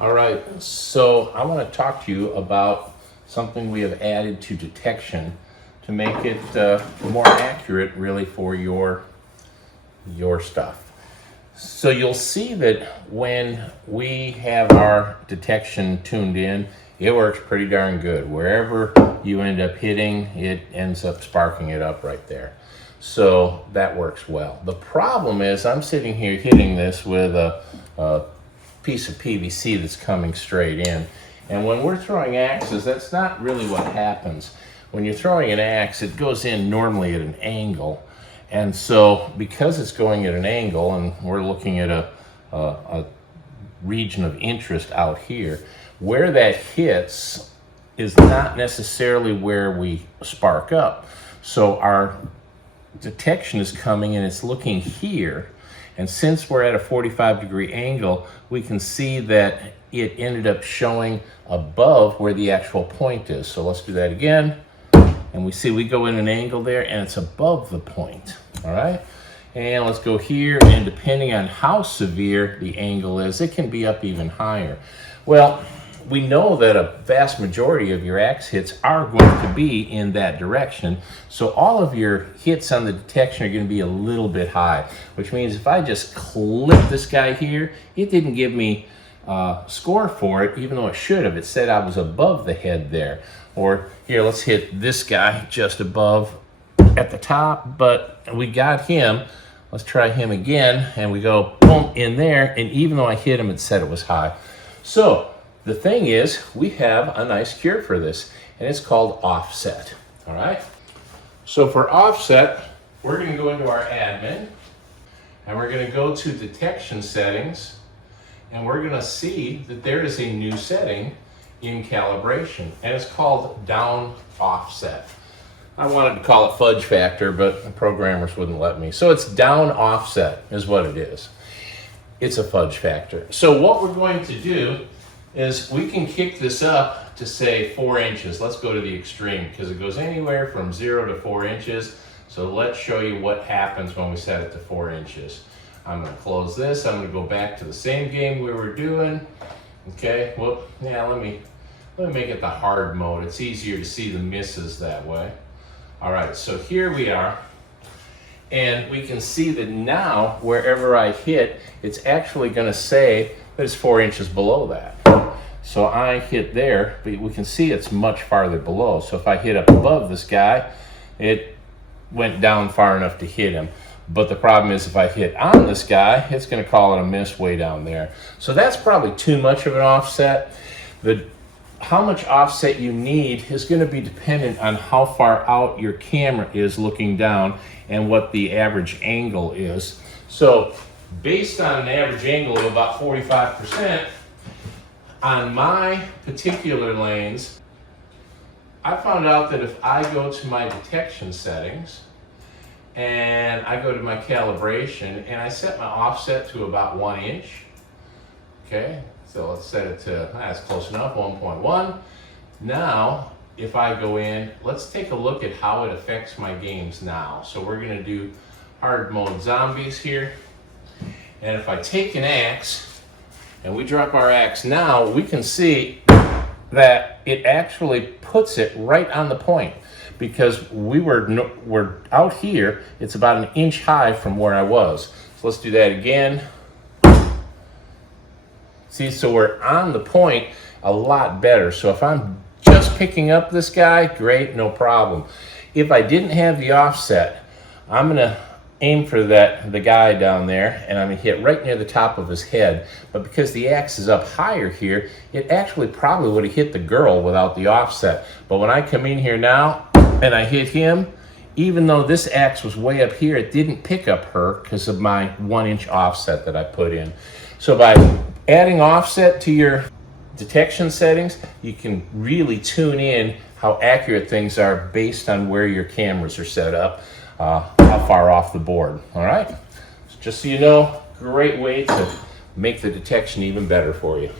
All right, so I want to talk to you about something we have added to detection to make it more accurate really for your stuff. So you'll see that when we have our detection tuned in, it works pretty darn good. Wherever you end up hitting, it ends up sparking it up right there. So that works well. The problem is I'm sitting here hitting this with a piece of PVC that's coming straight in. And when we're throwing axes, that's not really what happens. When you're throwing an axe, it goes in normally at an angle. And so because it's going at an angle, and we're looking at a region of interest out here, where that hits is not necessarily where we spark up. So our detection is coming and it's looking here. And since we're at a 45-degree angle, we can see that it ended up showing above where the actual point is. So let's do that again. And we see we go in an angle there and it's above the point, all right? And let's go here, and depending on how severe the angle is, it can be up even higher. Well, we know that a vast majority of your axe hits are going to be in that direction. So all of your hits on the detection are going to be a little bit high, which means if I just clip this guy here, it didn't give me score for it, even though it should have. It said I was above the head there. Or here, let's hit this guy just above at the top, but we got him. Let's try him again, and we go boom in there, and even though I hit him, it said it was high. So the thing is, we have a nice cure for this, and it's called offset, all right? So for offset, we're gonna go into our admin, and we're gonna go to detection settings, and we're gonna see that there is a new setting in calibration, and it's called down offset. I wanted to call it fudge factor, but the programmers wouldn't let me. So it's down offset is what it is. It's a fudge factor. So what we're going to do is we can kick this up to say 4 inches. Let's go to the extreme because it goes anywhere from 0 to 4 inches. So let's show you what happens when we set it to 4 inches. I'm going to close this. I'm going to go back to the same game we were doing. Okay, well, yeah, let me make it the hard mode. It's easier to see the misses that way. All right, so here we are. And we can see that now, wherever I hit, it's actually going to say that it's 4 inches below that. So I hit there, but we can see it's much farther below. So if I hit up above this guy, it went down far enough to hit him. But the problem is if I hit on this guy, it's going to call it a miss way down there. So that's probably too much of an offset. How much offset you need is going to be dependent on how far out your camera is looking down and what the average angle is. So based on an average angle of about 45%, on my particular lanes, I found out that if I go to my detection settings and I go to my calibration and I set my offset to about 1 inch, okay, so let's set it to, that's close enough, 1.1. Now, if I go in, let's take a look at how it affects my games now. So we're gonna do hard mode zombies here. And if I take an axe and we drop our axe now, we can see that it actually puts it right on the point because we're out here, it's about 1 inch high from where I was. So let's do that again. See, so we're on the point a lot better. So if I'm just picking up this guy, great, no problem. If I didn't have the offset, I'm gonna aim for the guy down there, and I'm gonna hit right near the top of his head. But because the axe is up higher here, it actually probably would have hit the girl without the offset. But when I come in here now and I hit him, even though this axe was way up here, it didn't pick up her because of my 1 inch offset that I put in. So by adding offset to your detection settings, you can really tune in how accurate things are based on where your cameras are set up, how far off the board, all right? So just so you know, great way to make the detection even better for you.